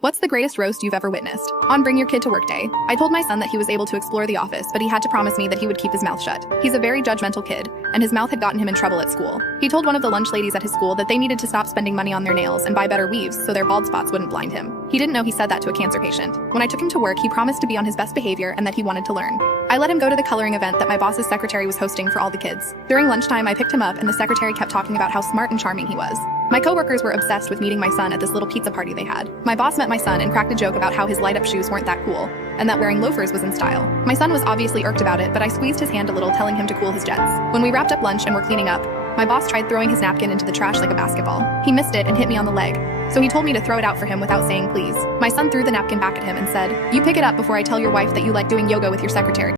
What's the greatest roast you've ever witnessed? On Bring Your Kid to Work Day, I told my son that he was able to explore the office, but he had to promise me that he would keep his mouth shut. He's a very judgmental kid, and his mouth had gotten him in trouble at school. He told one of the lunch ladies at his school that they needed to stop spending money on their nails and buy better weaves so their bald spots wouldn't blind him. He didn't know he said that to a cancer patient. When I took him to work, he promised to be on his best behavior and that he wanted to learn. I let him go to the coloring event that my boss's secretary was hosting for all the kids. During lunchtime, I picked him up and the secretary kept talking about how smart and charming he was. My coworkers were obsessed with meeting my son at this little pizza party they had. My boss met my son and cracked a joke about how his light-up shoes weren't that cool, and that wearing loafers was in style. My son was obviously irked about it, but I squeezed his hand a little, telling him to cool his jets. When we wrapped up lunch and were cleaning up, my boss tried throwing his napkin into the trash like a basketball. He missed it and hit me on the leg, so he told me to throw it out for him without saying please. My son threw the napkin back at him and said, "You pick it up before I tell your wife that you like doing yoga with your secretary."